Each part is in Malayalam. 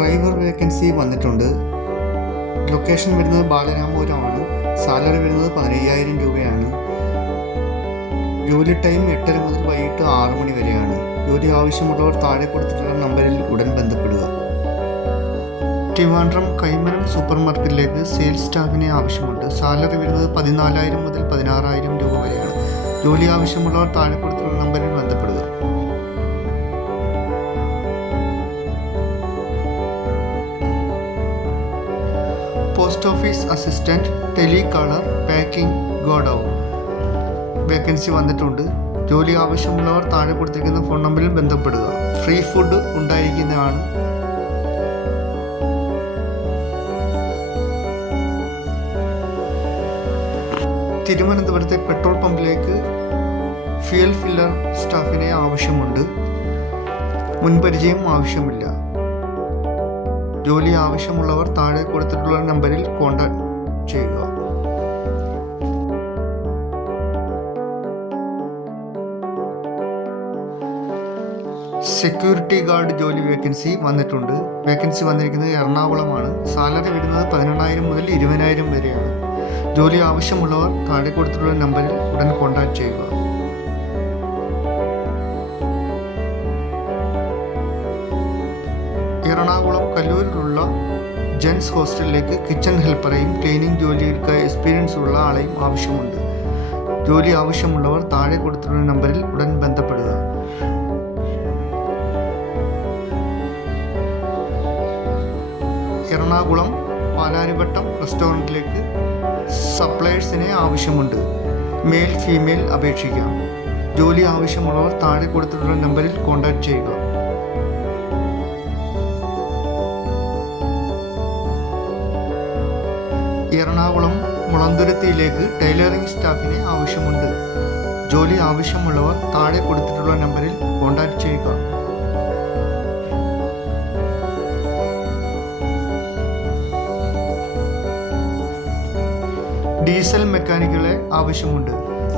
ഡ്രൈവർ വേക്കൻസി വന്നിട്ടുണ്ട്. ലൊക്കേഷൻ വരുന്നത് ബാലരാമപുരമാണ്. സാലറി വരുന്നത് 15,000 രൂപയാണ്. ജോലി ടൈം 8:30 മുതൽ വൈകിട്ട് 6 മണി വരെയാണ്. ജോലി ആവശ്യമുള്ളവർ താഴെ കൊടുത്തിട്ടുള്ള നമ്പറിൽ ഉടൻ ബന്ധപ്പെടുക. ട്രിവാൻഡ്രം കൈമനം സൂപ്പർ മാർക്കറ്റിലേക്ക് സെയിൽസ് സ്റ്റാഫിനെ ആവശ്യമുണ്ട്. സാലറി വരുന്നത് 14,000 മുതൽ 16,000 രൂപ വരെയാണ്. ജോലി ആവശ്യമുള്ളവർ താഴെ കൊടുത്തിട്ടുള്ള നമ്പറിൽ ബന്ധപ്പെടുക. Post office assistant, telecaller, packing, godown vacancy വന്നിട്ടുണ്ട്. ജോലി ആവശ്യമുള്ളവർ താഴെ കൊടുത്തിരിക്കുന്ന ഫോൺ നമ്പറിൽ ബന്ധപ്പെടുക. ഫ്രീ ഫുഡ് ഉണ്ടായിരിക്കുന്നതാണ്. തിരുവനന്തപുരത്തെ പെട്രോൾ പമ്പിലേക്ക് ഫ്യൂൽ ഫില്ലർ സ്റ്റാഫിനെ ആവശ്യമുണ്ട്. മുൻപരിചയം ആവശ്യമില്ല. ജോലി ആവശ്യമുള്ളവർ താഴെ കൊടുത്തിട്ടുള്ള നമ്പറിൽ കോൺടാക്ട് ചെയ്യുക. സെക്യൂരിറ്റി ഗാർഡ് ജോലി വേക്കൻസി വന്നിട്ടുണ്ട്. വേക്കൻസി വന്നിരിക്കുന്നത് എറണാകുളമാണ്. സാലറി വരുന്നത് 18,000 മുതൽ 20,000 വരെയാണ്. ജോലി ആവശ്യമുള്ളവർ താഴെ കൊടുത്തിട്ടുള്ള നമ്പറിൽ ഉടൻ കോൺടാക്ട് ചെയ്യുക. എറണാകുളം കല്ലൂരിലുള്ള ജെൻസ് ഹോസ്റ്റലിലേക്ക് കിച്ചൺ ഹെൽപ്പറേയും ക്ലീനിങ് ജോലികൾക്ക് എക്സ്പീരിയൻസ് ഉള്ള ആളെയും ആവശ്യമുണ്ട്. ജോലി ആവശ്യമുള്ളവർ താഴെ കൊടുത്തിട്ടുള്ള നമ്പറിൽ ഉടൻ ബന്ധപ്പെടുക. എറണാകുളം പാലാരിവട്ടം റെസ്റ്റോറൻറ്റിലേക്ക് സപ്ലയേഴ്സിനെ ആവശ്യമുണ്ട്. മെയിൽ ഫീമെയിൽ അപേക്ഷിക്കാം. ജോലി ആവശ്യമുള്ളവർ താഴെ കൊടുത്തിട്ടുള്ള നമ്പറിൽ കോൺടാക്ട് ചെയ്യുക. എറണാകുളം മുളന്തുരുത്തിയിലേക്ക് ടൈലറിംഗ് സ്റ്റാഫിനെ ആവശ്യമുണ്ട്. ജോലി ആവശ്യമുള്ളവർ താഴെ കൊടുത്തിട്ടുള്ള നമ്പറിൽ കോൺടാക്ട് ചെയ്യുക. ഡീസൽ മെക്കാനിക്കുകളെ ആവശ്യമുണ്ട്.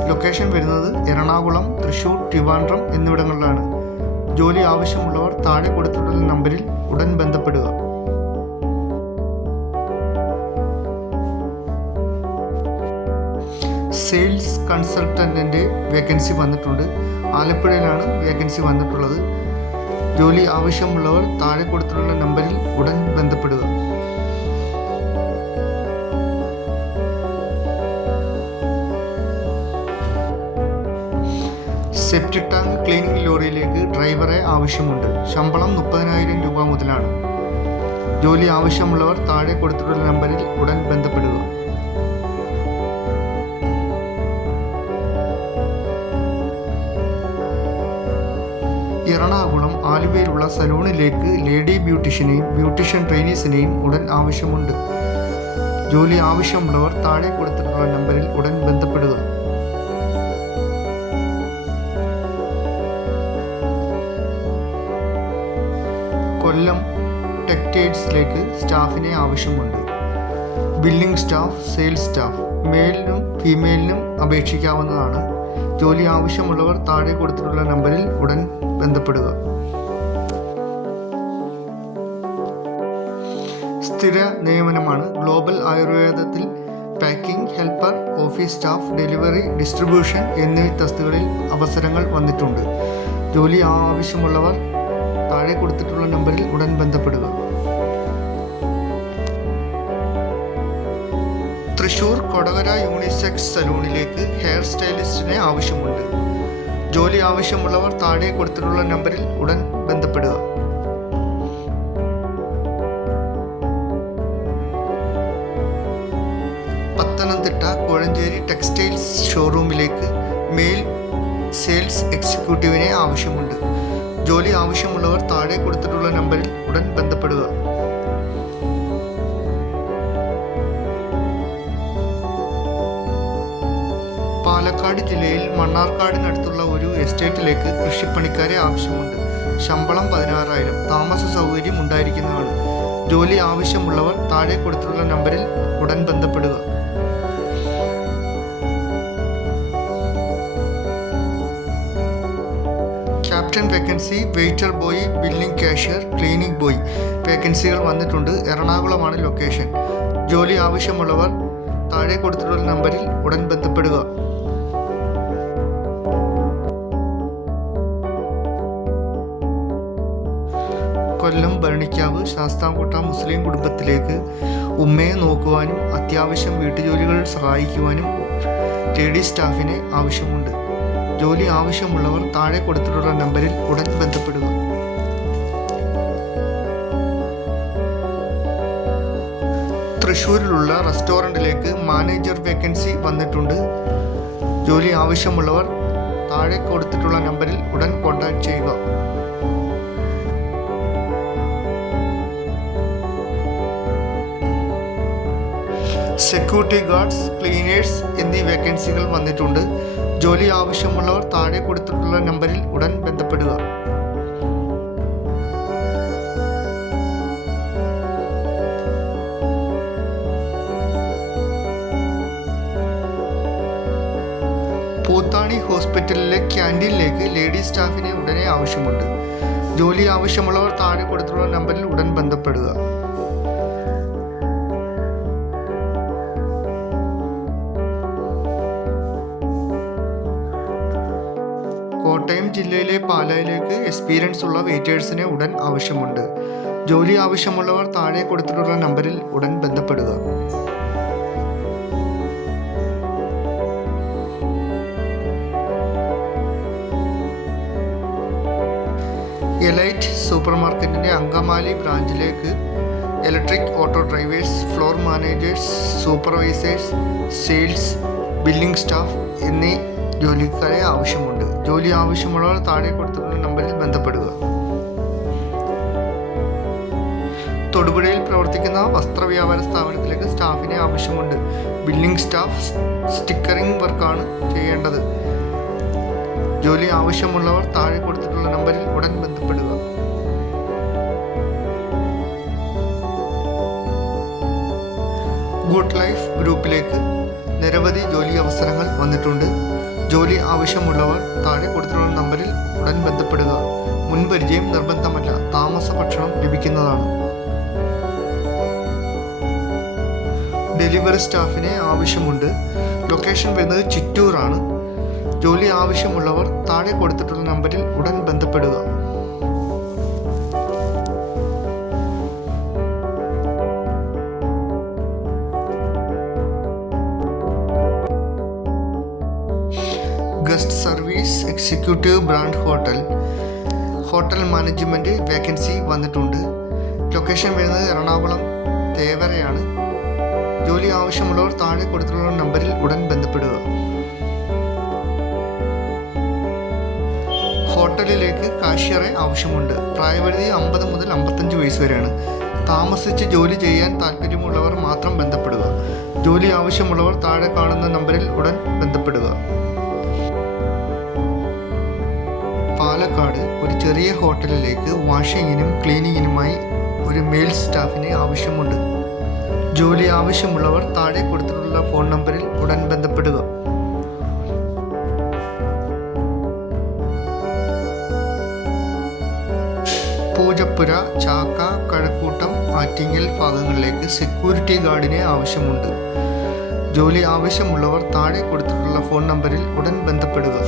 ലൊക്കേഷൻ വരുന്നത് എറണാകുളം, തൃശ്ശൂർ, ട്രിവാൻഡ്രം എന്നിവിടങ്ങളിലാണ്. ജോലി ആവശ്യമുള്ളവർ താഴെ കൊടുത്തിട്ടുള്ള നമ്പറിൽ ഉടൻ ബന്ധപ്പെടുക. സെയിൽസ് കൺസൾട്ടന്റിന്റെ വേക്കൻസി വന്നിട്ടുണ്ട്. ആലപ്പുഴയിലാണ് വേക്കൻസി വന്നിട്ടുള്ളത്. ജോലി ആവശ്യമുള്ളവർ താഴെ കൊടുത്തിട്ടുള്ള നമ്പറിൽ ഉടൻ ബന്ധപ്പെടുക. സെപ്റ്റിക് ടാങ്ക് ക്ലീനിംഗ് ലോറിയിലേക്ക് ഡ്രൈവറെ ആവശ്യമുണ്ട്. ശമ്പളം 30,000 രൂപ മുതലാണ്. ജോലി ആവശ്യമുള്ളവർ താഴെ കൊടുത്തിട്ടുള്ള നമ്പറിൽ ഉടൻ ബന്ധപ്പെടുക. എറണാകുളം ആലുവയിലുള്ള സലൂണിലേക്ക് ലേഡി ബ്യൂട്ടീഷ്യനെയും ബ്യൂട്ടീഷ്യൻ ട്രെയിനീസിനെയും ഉടൻ ആവശ്യമുണ്ട്. ജോലി ആവശ്യമുള്ളവർ താഴെ കൊടുത്തിട്ടുള്ള നമ്പറിൽ ഉടൻ ബന്ധപ്പെടുക. കൊല്ലം ടെക്സ്റ്റൈൽസിലേക്ക് സ്റ്റാഫിനെ ആവശ്യമുണ്ട്. ബില്ലിംഗ് സ്റ്റാഫ്, സെയിൽസ് സ്റ്റാഫ്, മെയിലിനും ഫീമെയിലിനും അപേക്ഷിക്കാവുന്നതാണ്. ജോലി ആവശ്യമുള്ളവർ താഴെ കൊടുത്തിട്ടുള്ള നമ്പറിൽ ഉടൻ ബന്ധപ്പെടുക. സ്ഥിര നിയമനമാണ്. ഗ്ലോബൽ ആയുർവേദത്തിൽ packing helper, office staff, delivery, distribution എന്നീ തസ്തികകളിൽ അവസരങ്ങൾ വന്നിട്ടുണ്ട്. ജോലി ആവശ്യമുള്ളവർ താഴെ കൊടുത്തിട്ടുള്ള നമ്പറിൽ ഉടൻ ബന്ധപ്പെടുക. തൃശ്ശൂർ കൊടകര യൂണിസെക്സ് സലൂണിലേക്ക് ഹെയർ സ്റ്റൈലിസ്റ്റിനെ ആവശ്യമുണ്ട്. ജോലി ആവശ്യമുള്ളവർ താഴെ കൊടുത്തിട്ടുള്ള നമ്പറിൽ ഉടൻ ബന്ധപ്പെടുക. പത്തനംതിട്ട കോഴഞ്ചേരി ടെക്സ്റ്റൈൽസ് ഷോറൂമിലേക്ക് മെയിൽ സെയിൽസ് എക്സിക്യൂട്ടീവിനെ ആവശ്യമുണ്ട്. ജോലി ആവശ്യമുള്ളവർ താഴെ കൊടുത്തിട്ടുള്ള നമ്പറിൽ ഉടൻ ബന്ധപ്പെടുക. പാലക്കാട് ജില്ലയിൽ മണ്ണാർക്കാടിനടുത്തുള്ള ഒരു എസ്റ്റേറ്റിലേക്ക് കൃഷിപ്പണിക്കാരെ ആവശ്യമുണ്ട്. ശമ്പളം 16,000. താമസ സൗകര്യം ഉണ്ടായിരിക്കുന്നതാണ്. ജോലി ആവശ്യമുള്ളവർ താഴെ കൊടുത്തിട്ടുള്ള നമ്പറിൽ ഉടൻ ബന്ധപ്പെടുക. Captain vacancy, waiter boy, billing cashier, cleaning boy വേക്കൻസികൾ വന്നിട്ടുണ്ട്. എറണാകുളമാണ് ലൊക്കേഷൻ. ജോലി ആവശ്യമുള്ളവർ താഴെ കൊടുത്തിട്ടുള്ള നമ്പറിൽ ഉടൻ ബന്ധപ്പെടുക. കൊല്ലം ഭരണിക്കാവ് ശാസ്താംകോട്ട മുസ്ലിം കുടുംബത്തിലേക്ക് ഉമ്മയെ നോക്കുവാനും അത്യാവശ്യം വീട്ടുജോലികൾ സഹായിക്കുവാനും ലേഡീസ് സ്റ്റാഫിനെ ആവശ്യമുണ്ട്. ജോലി ആവശ്യമുള്ളവർ താഴെ കൊടുത്തിട്ടുള്ള നമ്പറിൽ ഉടൻ ബന്ധപ്പെടുക. തൃശ്ശൂരിലുള്ള റെസ്റ്റോറൻറ്റിലേക്ക് മാനേജർ വേക്കൻസി വന്നിട്ടുണ്ട്. ജോലി ആവശ്യമുള്ളവർ താഴെ കൊടുത്തിട്ടുള്ള നമ്പറിൽ ഉടൻ കോൺടാക്ട് ചെയ്യുക. സെക്യൂരിറ്റി ഗാർഡ്സ്, ക്ലീനേഴ്സ് എന്നീ വേക്കൻസികൾ വന്നിട്ടുണ്ട്. ജോലി ആവശ്യമുള്ളവർ താഴെ കൊടുത്തിട്ടുള്ള നമ്പറിൽ ഉടൻ ബന്ധപ്പെടുക. പൂത്താണി ഹോസ്പിറ്റലിലെ ക്യാൻറ്റീനിലേക്ക് ലേഡീസ് സ്റ്റാഫിനെ ഉടനെ ആവശ്യമുണ്ട്. ജോലി ആവശ്യമുള്ളവർ താഴെ കൊടുത്തിട്ടുള്ള നമ്പറിൽ ഉടൻ ബന്ധപ്പെടുക. കോട്ടയം ജില്ലയിലെ പാലായിലേക്ക് എക്സ്പീരിയൻസ് ഉള്ള വെയിറ്റേഴ്സിനെ ഉടൻ ആവശ്യമുണ്ട്. ജോലി ആവശ്യമുള്ളവർ താഴെ കൊടുത്തിട്ടുള്ള നമ്പറിൽ ഉടൻ ബന്ധപ്പെടുക. എലൈറ്റ് സൂപ്പർ മാർക്കറ്റിൻ്റെ അങ്കമാലി ബ്രാഞ്ചിലേക്ക് electric auto drivers, floor managers, supervisors, sales, billing staff എന്നീ ജോലിക്കാരെ ആവശ്യമുണ്ട്. ജോലി ആവശ്യമുള്ളവർ താഴെ കൊടുത്തിട്ടുള്ള നമ്പറിൽ ബന്ധപ്പെടുക. തൊടുപുഴയിൽ പ്രവർത്തിക്കുന്ന വസ്ത്രവ്യാപാര സ്ഥാപനത്തിലേക്ക് സ്റ്റാഫിനെ ആവശ്യമുണ്ട്. ബില്ലിംഗ് സ്റ്റാഫ്, സ്റ്റിക്കറിംഗ് വർക്കാണ് ചെയ്യേണ്ടത്. ജോലി ആവശ്യമുള്ളവർ താഴെ കൊടുത്തിട്ടുള്ള നമ്പറിൽ ഉടൻ ബന്ധപ്പെടുക. ഗുഡ് ലൈഫ് ഗ്രൂപ്പിലേക്ക് നിരവധി ജോലി അവസരങ്ങൾ വന്നിട്ടുണ്ട്. ജോലി ആവശ്യമുള്ളവർ താഴെ കൊടുത്തിട്ടുള്ള നമ്പറിൽ ഉടൻ ബന്ധപ്പെടുക. മുൻപരിചയം നിർബന്ധമല്ല, താമസ ഭക്ഷണം ലഭിക്കുന്നതാണ്. ഡെലിവറി സ്റ്റാഫിനെ ആവശ്യമുണ്ട്. ലൊക്കേഷൻ വരുന്നത് ചിറ്റൂറാണ്. ജോലി ആവശ്യമുള്ളവർ താഴെ കൊടുത്തിട്ടുള്ള നമ്പറിൽ ഉടൻ ബന്ധപ്പെടുക. Guest service executive brand hotel management vacancy വന്നിട്ടുണ്ട്. ലൊക്കേഷൻ വരുന്നത് എറണാകുളം തേവരയാണ്. ജോലി ആവശ്യമുള്ളവർ താഴെ കൊടുത്തിട്ടുള്ള നമ്പറിൽ ഉടൻ ബന്ധപ്പെടുക. ഹോട്ടലിലേക്ക് കാഷ്യറെ ആവശ്യമുണ്ട്. പ്രായപരിധി 50 മുതൽ 55 വയസ്സ് വരെയാണ്. താമസിച്ച് ജോലി ചെയ്യാൻ താല്പര്യമുള്ളവർ മാത്രം ബന്ധപ്പെടുക. ജോലി ആവശ്യമുള്ളവർ താഴെ കാണുന്ന നമ്പറിൽ ഉടൻ ബന്ധപ്പെടുക. പാലക്കാട് ഒരു ചെറിയ ഹോട്ടലിലേക്ക് വാഷിങ്ങിനും ക്ലീനിങ്ങിനുമായി ഒരു മെയിൽ സ്റ്റാഫിനെ ആവശ്യമുണ്ട്. ജോലി ആവശ്യമുള്ളവർ താഴെ കൊടുത്തിട്ടുള്ള ഫോൺ നമ്പറിൽ ഉടൻ ബന്ധപ്പെടുക. പൂജപ്പുര, ചാക്ക, കഴക്കൂട്ടം, ആറ്റിങ്ങൽ ഭാഗങ്ങളിലേക്ക് സെക്യൂരിറ്റി ഗാർഡിനെ ആവശ്യമുണ്ട്. ജോലി ആവശ്യമുള്ളവർ താഴെ കൊടുത്തിട്ടുള്ള ഫോൺ നമ്പറിൽ ഉടൻ ബന്ധപ്പെടുക.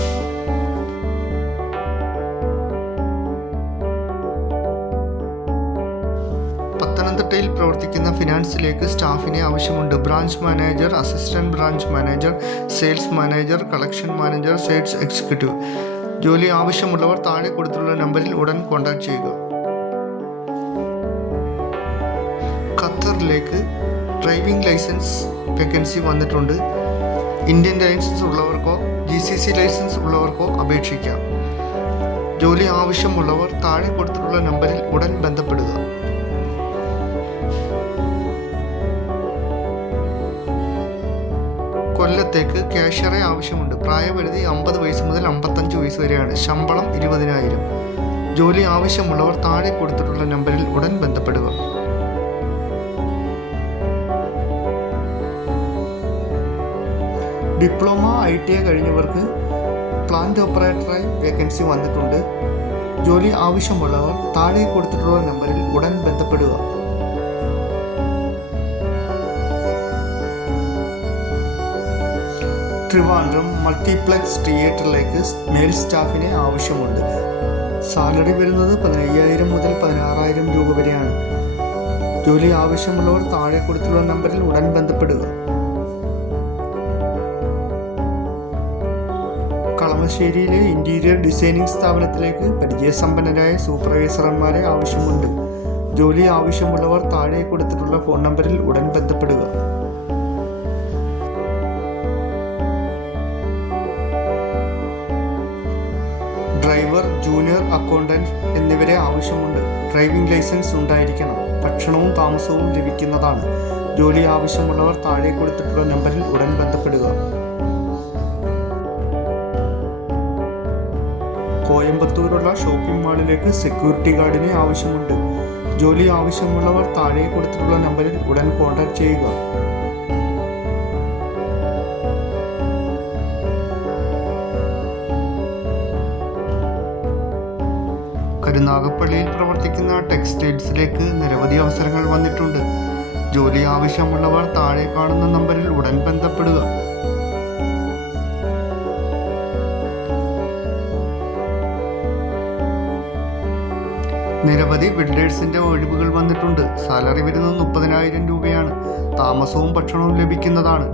പത്തനംതിട്ടയിൽ പ്രവർത്തിക്കുന്ന ഫിനാൻസിലേക്ക് സ്റ്റാഫിനെ ആവശ്യമുണ്ട്. Branch manager, assistant branch manager, sales manager, collection manager, sales executive. ജോലി ആവശ്യമുള്ളവർ താഴെ കൊടുത്തിട്ടുള്ള നമ്പറിൽ ഉടൻ കോൺടാക്ട് ചെയ്യുക. ഖത്തറിലേക്ക് ഡ്രൈവിംഗ് ലൈസൻസ് വേക്കൻസി വന്നിട്ടുണ്ട്. ഇന്ത്യൻ ലൈസൻസ് ഉള്ളവർക്കോ GCC ലൈസൻസ് ഉള്ളവർക്കോ അപേക്ഷിക്കാം. ജോലി ആവശ്യമുള്ളവർ താഴെ കൊടുത്തിട്ടുള്ള നമ്പറിൽ ഉടൻ ബന്ധപ്പെടുക. കൊല്ലത്തേക്ക് ക്യാഷ്യറെ ആവശ്യമുണ്ട്. പ്രായപരിധി 50 വയസ്സ് മുതൽ 55 വയസ്സ് വരെയാണ്. ശമ്പളം 20,000. ജോലി ആവശ്യമുള്ളവർ താഴെ കൊടുത്തിട്ടുള്ള നമ്പറിൽ ഉടൻ ബന്ധപ്പെടുക. ഡിപ്ലോമ ITI കഴിഞ്ഞവർക്ക് പ്ലാന്റ് ഓപ്പറേറ്ററായി വേക്കൻസി വന്നിട്ടുണ്ട്. ജോലി ആവശ്യമുള്ളവർ താഴെ കൊടുത്തിട്ടുള്ള നമ്പറിൽ ഉടൻ ബന്ധപ്പെടുക. ട്രിവാൻഡ്രം മൾട്ടിപ്ലക്സ് തിയേറ്ററിലേക്ക് മെയിൽ സ്റ്റാഫിനെ ആവശ്യമുണ്ട്. സാലറി വരുന്നത് 15,000 മുതൽ 16,000 രൂപ വരെയാണ്. ജോലി ആവശ്യമുള്ളവർ താഴെ കൊടുത്തിട്ടുള്ള നമ്പറിൽ ഉടൻ ബന്ധപ്പെടുക. കളമശ്ശേരിയിലെ ഇന്റീരിയർ ഡിസൈനിങ് സ്ഥാപനത്തിലേക്ക് പരിചയസമ്പന്നരായ സൂപ്പർവൈസർമാരെ ആവശ്യമുണ്ട്. ജോലി ആവശ്യമുള്ളവർ താഴെ കൊടുത്തിട്ടുള്ള ഫോൺ നമ്പറിൽ ഉടൻ ബന്ധപ്പെടുക. ഡ്രൈവർ, ജൂനിയർ അക്കൗണ്ടന്റ് എന്നിവരെ ആവശ്യമുണ്ട്. ഡ്രൈവിംഗ് ലൈസൻസ് ഉണ്ടായിരിക്കണം. ഭക്ഷണവും താമസവും ലഭിക്കുന്നതാണ്. ജോലി ആവശ്യമുള്ളവർ താഴെ കൊടുത്തിട്ടുള്ള നമ്പറിൽ ഉടൻ ബന്ധപ്പെടുക. കോയമ്പത്തൂരുള്ള ഷോപ്പിംഗ് മാളിലേക്ക് സെക്യൂരിറ്റി ഗാർഡിനെ ആവശ്യമുണ്ട്. ജോലി ആവശ്യമുള്ളവർ താഴെ കൊടുത്തിട്ടുള്ള നമ്പറിൽ ഉടൻ കോൺടാക്ട് ചെയ്യുക. കരുനാഗപ്പള്ളിയിൽ പ്രവർത്തിക്കുന്ന ടെക്സ്റ്റൈൽസിലേക്ക് നിരവധി അവസരങ്ങൾ വന്നിട്ടുണ്ട്. ജോലി ആവശ്യമുള്ളവർ താഴെ കാണുന്ന നമ്പറിൽ ഉടൻ ബന്ധപ്പെടുക. നിരവധി ബിൽഡേഴ്സിന്റെ ഒഴിവുകൾ വന്നിട്ടുണ്ട്. സാലറി വരുന്നത് 30,000 രൂപയാണ്. താമസവും ഭക്ഷണവും ലഭിക്കുന്നതാണ്.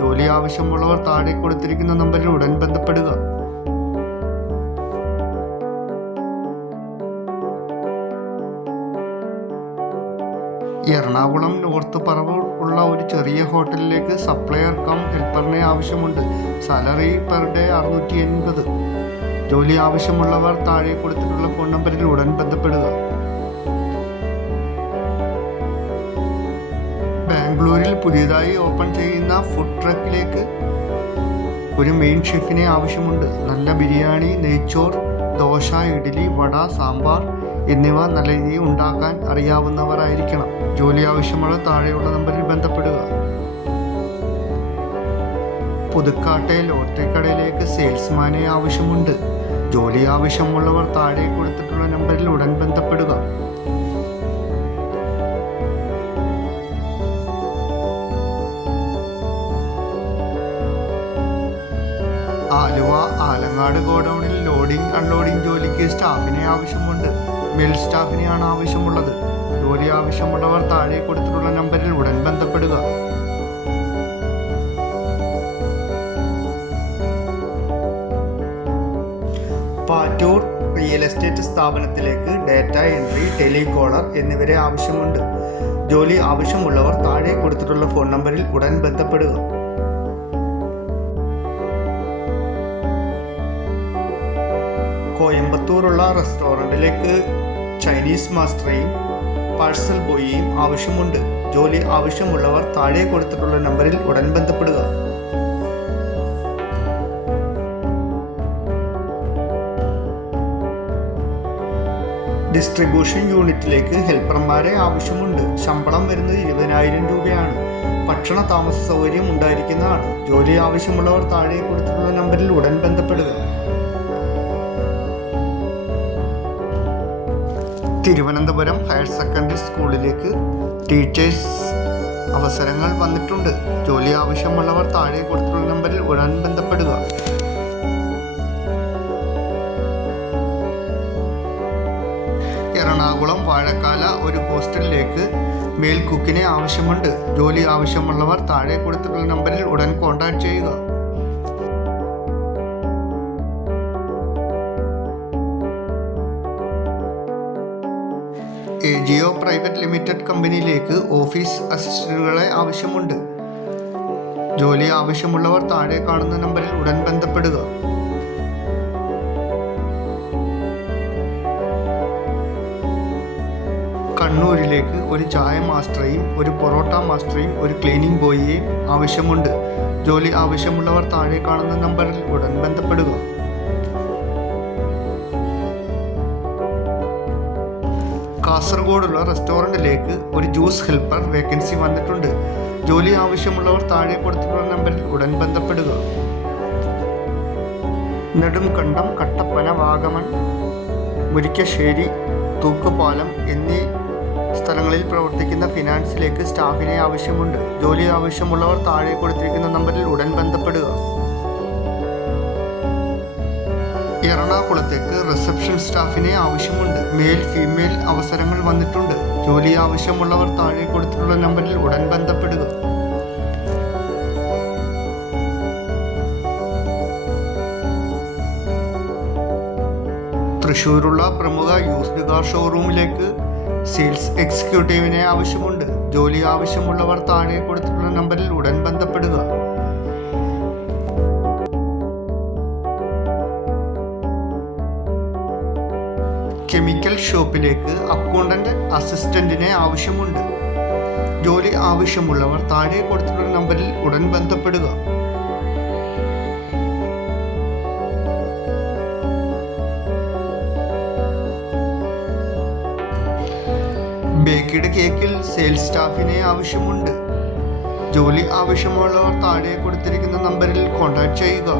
ജോലി ആവശ്യമുള്ളവർ താഴെ കൊടുത്തിരിക്കുന്ന നമ്പറിൽ ഉടൻ ബന്ധപ്പെടുക. എറണാകുളം നോർത്ത് പറവൂർ ഉള്ള ഒരു ചെറിയ ഹോട്ടലിലേക്ക് സപ്ലയർ കം ഹെൽപ്പറിനെ ആവശ്യമുണ്ട്. Salary per day 680. ജോലി ആവശ്യമുള്ളവർ താഴെ കൊടുത്തിട്ടുള്ള ഫോൺ നമ്പറിൽ ഉടൻ ബന്ധപ്പെടുക. ബാംഗ്ലൂരിൽ പുതിയതായി ഓപ്പൺ ചെയ്യുന്ന ഫുഡ് ട്രക്കിലേക്ക് ഒരു മെയിൻ ഷെഫിനെ ആവശ്യമുണ്ട്. നല്ല ബിരിയാണി, നെയ്ച്ചോർ, ദോശ, ഇഡ്ഡലി, വട, സാമ്പാർ എന്നിവ നല്ല രീതിയിൽ ഉണ്ടാക്കാൻ അറിയാവുന്നവരായിരിക്കണം. ജോലി ആവശ്യമുള്ള താഴെയുള്ള നമ്പറിൽ ബന്ധപ്പെടുക. പുതുക്കാട്ടെ ലോട്ടറി കടയിലേക്ക് സെയിൽസ്മാനെ ആവശ്യമുണ്ട്. ജോലി ആവശ്യമുള്ളവർ താഴെ കൊടുത്തിട്ടുള്ള നമ്പറിൽ ഉടൻ ബന്ധപ്പെടുക. ആലുവ ആലങ്ങാട് ഗോഡൌണിൽ ലോഡിംഗ് അൺലോഡിംഗ് ജോലിക്ക് സ്റ്റാഫിനെ ആവശ്യമുണ്ട്. മെയിൽ സ്റ്റാഫിനെയാണ് ആവശ്യമുള്ളത്. ജോലി ആവശ്യമുള്ളവർ താഴെ കൊടുത്തിട്ടുള്ള നമ്പറിൽ ഉടൻ ബന്ധപ്പെടുക. പാറ്റൂർ റിയൽ എസ്റ്റേറ്റ് സ്ഥാപനത്തിലേക്ക് ഡാറ്റ എൻട്രി, ടെലികോളർ എന്നിവരെ ആവശ്യമുണ്ട്. ജോലി ആവശ്യമുള്ളവർ താഴെ കൊടുത്തിട്ടുള്ള ഫോൺ നമ്പറിൽ ഉടൻ ബന്ധപ്പെടുക. കോയമ്പത്തൂരുള്ള റെസ്റ്റോറൻറ്റിലേക്ക് ചൈനീസ് മാസ്റ്ററെയും പാഴ്സൽ ബോയിയെയും ആവശ്യമുണ്ട്. ജോലി ആവശ്യമുള്ളവർ താഴെ കൊടുത്തിട്ടുള്ള നമ്പറിൽ ഉടൻ ബന്ധപ്പെടുക. ഡിസ്ട്രിബ്യൂഷൻ യൂണിറ്റിലേക്ക് ഹെൽപ്പർമാരെ ആവശ്യമുണ്ട്. ശമ്പളം വരുന്നത് 20,000 രൂപയാണ്. ഭക്ഷണ താമസ സൗകര്യം ഉണ്ടായിരിക്കുന്നതാണ്. ജോലി ആവശ്യമുള്ളവർ താഴെ കൊടുത്തിട്ടുള്ള നമ്പറിൽ ഉടൻ ബന്ധപ്പെടുക. തിരുവനന്തപുരം ഹയർ സെക്കൻഡറി സ്കൂളിലേക്ക് ടീച്ചേഴ്സ് അവസരങ്ങൾ വന്നിട്ടുണ്ട്. ജോലി ആവശ്യമുള്ളവർ താഴെ കൊടുത്തിട്ടുള്ള നമ്പറിൽ ഉടൻ ബന്ധപ്പെടുക. എറണാകുളം വാഴക്കാല ഒരു ഹോസ്റ്റലിലേക്ക് മെയിൽ കുക്കിനെ ആവശ്യമുണ്ട്. ജോലി ആവശ്യമുള്ളവർ താഴെ കൊടുത്തിട്ടുള്ള നമ്പറിൽ ഉടൻ കോൺടാക്ട് ചെയ്യുക. AGO പ്രൈവറ്റ് ലിമിറ്റഡ് കമ്പനിയിലേക്ക് ഓഫീസ് അസിസ്റ്റന്റുകളെ ആവശ്യമുണ്ട്. ജോലി ആവശ്യമുള്ളവർ താഴെ കാണുന്ന നമ്പറിൽ ഉടൻ ബന്ധപ്പെടുക. കണ്ണൂരിലേക്ക് ഒരു ചായ മാസ്റ്ററെയും ഒരു പൊറോട്ട മാസ്റ്ററെയും ഒരു ക്ലീനിങ് ബോയിയെയും ആവശ്യമുണ്ട്. ജോലി ആവശ്യമുള്ളവർ താഴെ കാണുന്ന നമ്പറിൽ ഉടൻ ബന്ധപ്പെടുക. കാസർഗോഡുള്ള റെസ്റ്റോറൻറ്റിലേക്ക് ഒരു ജ്യൂസ് ഹെൽപ്പർ വേക്കൻസി വന്നിട്ടുണ്ട്. ജോലി ആവശ്യമുള്ളവർ താഴെ കൊടുത്തിട്ടുള്ള നമ്പറിൽ ഉടൻ ബന്ധപ്പെടുക. നെടുംകണ്ടം, കട്ടപ്പന, വാഗമൺ മുരിക്കശ്ശേരി, തൂക്കുപാലം എന്നീ സ്ഥലങ്ങളിൽ പ്രവർത്തിക്കുന്ന ഫിനാൻസിലേക്ക് സ്റ്റാഫിനെ ആവശ്യമുണ്ട്. ജോലി ആവശ്യമുള്ളവർ താഴെ കൊടുത്തിരിക്കുന്ന നമ്പറിൽ ഉടൻ ബന്ധപ്പെടുക. എറണാകുളത്തേക്ക് റിസപ്ഷൻ സ്റ്റാഫിനെ ആവശ്യമുണ്ട്. മെയിൽ ഫീമെയിൽ അവസരങ്ങൾ വന്നിട്ടുണ്ട്. ജോലി ആവശ്യമുള്ളവർ താഴെ കൊടുത്തിട്ടുള്ള നമ്പറിൽ ഉടൻ ബന്ധപ്പെടുക. തൃശ്ശൂരുള്ള പ്രമുഖ യൂസ്ഡ് കാർ ഷോറൂമിലേക്ക് സെയിൽസ് എക്സിക്യൂട്ടീവിനെ ആവശ്യമുണ്ട്. ജോലി ആവശ്യമുള്ളവർ താഴെ കൊടുത്തിട്ടുള്ള നമ്പറിൽ ഉടൻ ബന്ധപ്പെടുക. കെമിക്കൽ ഷോപ്പിലേക്ക് അക്കൗണ്ടന്റ് അസിസ്റ്റന്റിനെ ആവശ്യമുണ്ട്. ജോലി ആവശ്യമുള്ളവർ താഴെ കൊടുത്തിട്ടുള്ള നമ്പറിൽ ഉടൻ ബന്ധപ്പെടുക. ബേക്കിഡ് കേക്കിൽ സെയിൽസ് സ്റ്റാഫിനെ ആവശ്യമുണ്ട്. ജോലി ആവശ്യമുള്ളവർ താഴെ കൊടുത്തിരിക്കുന്ന നമ്പറിൽ കോൺടാക്ട് ചെയ്യുക.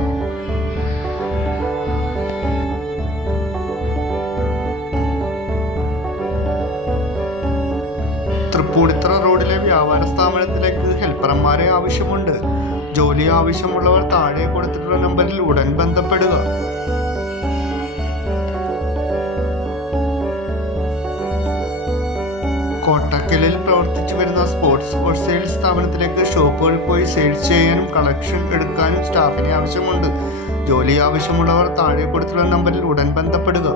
തൃപ്പൂണിത്തുറ റോഡിലെ വ്യാപാര സ്ഥാപനത്തിലേക്ക് ഹെൽപ്പർമാരെ ആവശ്യമുണ്ട്. ജോലി ആവശ്യമുള്ളവർ താഴെ കൊടുത്തിട്ടുള്ള നമ്പറിൽ ഉടൻ ബന്ധപ്പെടുക. കോട്ടക്കലിൽ പ്രവർത്തിച്ചു വരുന്ന സ്പോർട്സ് ഹോൾസെയിൽ സ്ഥാപനത്തിലേക്ക് ഷോപ്പുകളിൽ പോയി സെയിൽസ് ചെയ്യാനും കളക്ഷൻ എടുക്കാനും സ്റ്റാഫിനെ ആവശ്യമുണ്ട്. ജോലി ആവശ്യമുള്ളവർ താഴെ കൊടുത്തിട്ടുള്ള നമ്പറിൽ ഉടൻ ബന്ധപ്പെടുക.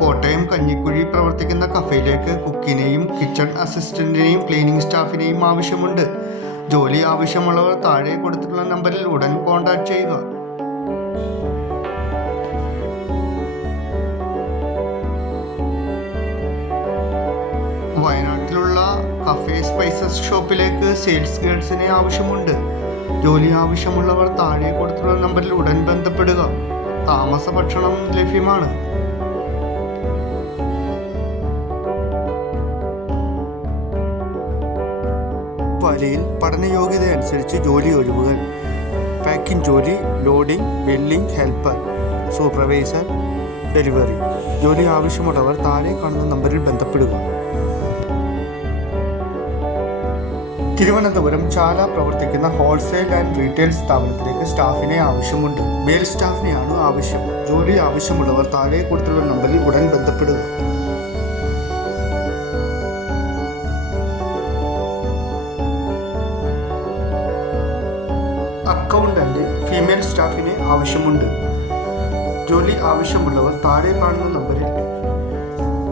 കോട്ടയം കഞ്ഞിക്കുഴി പ്രവർത്തിക്കുന്ന കഫേയിലേക്ക് കുക്കിനെയും കിച്ചൺ അസിസ്റ്റന്റിനെയും ക്ലീനിംഗ് സ്റ്റാഫിനെയും ആവശ്യമുണ്ട്. ജോലി ആവശ്യമുള്ളവർ താഴെ കൊടുത്തിട്ടുള്ള നമ്പറിൽ ഉടൻ കോൺടാക്ട് ചെയ്യുക. വയനാട്ടിലുള്ള കഫേ സ്പൈസസ് ഷോപ്പിലേക്ക് സെയിൽസ് ഗേൾസിനെ ആവശ്യമുണ്ട്. ജോലി ആവശ്യമുള്ളവർ താഴെ കൊടുത്തിട്ടുള്ള നമ്പറിൽ ഉടൻ ബന്ധപ്പെടുക. താമസ ഭക്ഷണം ലഭ്യമാണ്. വലയിൽ പഠനയോഗ്യത അനുസരിച്ച് ജോലി ഒഴിവുകൾ: പാക്കിംഗ് ജോലി, loading, billing helper, supervisor, delivery. ജോലി ആവശ്യമുള്ളവർ താഴെ കാണുന്ന നമ്പറിൽ ബന്ധപ്പെടുക. തിരുവനന്തപുരം ചാല പ്രവർത്തിക്കുന്ന ഹോൾസെയിൽ ആൻഡ് റീറ്റെയിൽ സ്ഥാപനത്തിലേക്ക് സ്റ്റാഫിനെ ആവശ്യമുണ്ട്. മെയിൽ സ്റ്റാഫിനെയാണ് ആവശ്യം. ജോലി ആവശ്യമുള്ളവർ താഴെ കൊടുത്തുള്ള നമ്പറിൽ ഉടൻ ബന്ധപ്പെടുക. അക്കൗണ്ടന്റ് ഫീമെയിൽ സ്റ്റാഫിനെ ആവശ്യമുണ്ട്. ജോലി ആവശ്യമുള്ളവർ താഴെ കാണുന്ന നമ്പറിൽ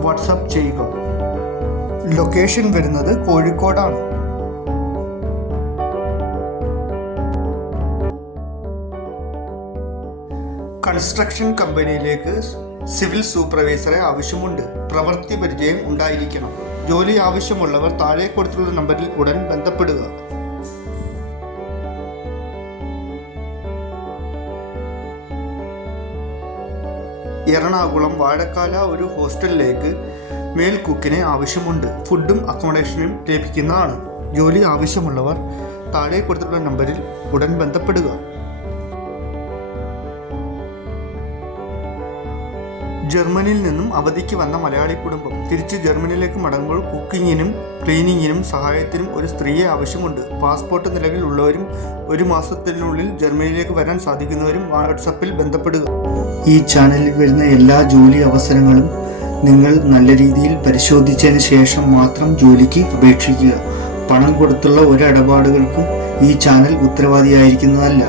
വാട്സാപ്പ് ചെയ്യുക. ലൊക്കേഷൻ വരുന്നത് കോഴിക്കോടാണ്. കൺസ്ട്രക്ഷൻ കമ്പനിയിലേക്ക് സിവിൽ സൂപ്പർവൈസറെ ആവശ്യമുണ്ട്. പ്രവൃത്തി പരിചയം ഉണ്ടായിരിക്കണം. ജോലി ആവശ്യമുള്ളവർ താഴെ കൊടുത്തുള്ള നമ്പറിൽ ഉടൻ ബന്ധപ്പെടുക. എറണാകുളം വാഴക്കാല ഒരു ഹോസ്റ്റലിലേക്ക് മേൽ കുക്കിനെ ആവശ്യമുണ്ട്. ഫുഡും അക്കോമഡേഷനും ലഭിക്കുന്നതാണ്. ജോലി ആവശ്യമുള്ളവർ താഴെ കൊടുത്തിട്ടുള്ള നമ്പറിൽ ഉടൻ ബന്ധപ്പെടുക. ജർമ്മനിയിൽ നിന്നും അവധിക്ക് വന്ന മലയാളി കുടുംബം തിരിച്ച് ജർമ്മനിയിലേക്ക് മടങ്ങുമ്പോൾ കുക്കിങ്ങിനും ക്ലീനിങ്ങിനും സഹായത്തിനും ഒരു സ്ത്രീയെ ആവശ്യമുണ്ട്. പാസ്പോർട്ട് നിലവിലുള്ളവരും 1 മാസത്തിനുള്ളിൽ ജർമ്മനിയിലേക്ക് വരാൻ സാധിക്കുന്നവരും വാട്സപ്പിൽ ബന്ധപ്പെടുക. ഈ ചാനലിൽ വരുന്ന എല്ലാ ജോലി അവസരങ്ങളും നിങ്ങൾ നല്ല രീതിയിൽ പരിശോധിച്ചതിന് ശേഷം മാത്രം ജോലിക്ക് അപേക്ഷിക്കുക. പണം കൊടുത്തുള്ള ഒരു ഇടപാടുകൾക്കും ഈ ചാനൽ ഉത്തരവാദിയായിരിക്കുന്നതല്ല.